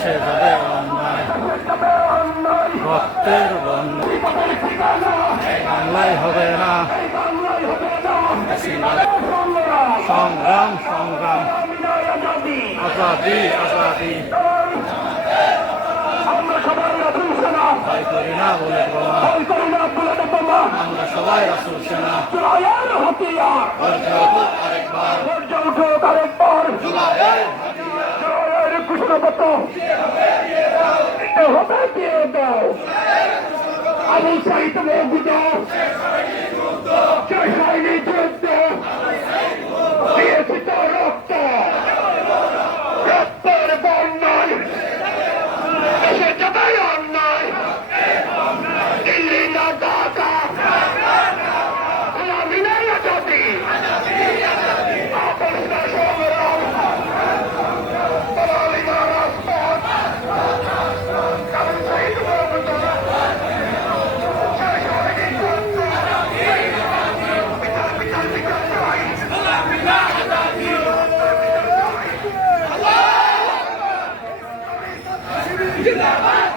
এসে যাবে অন্যায় ঠিকানা বাংলায় হবে না সংগ্রাম সংগ্রাম আজাদি আজাদি ভয় করি হবে দিয়ে দাও। আমি চাই তোমার जिंदाबाद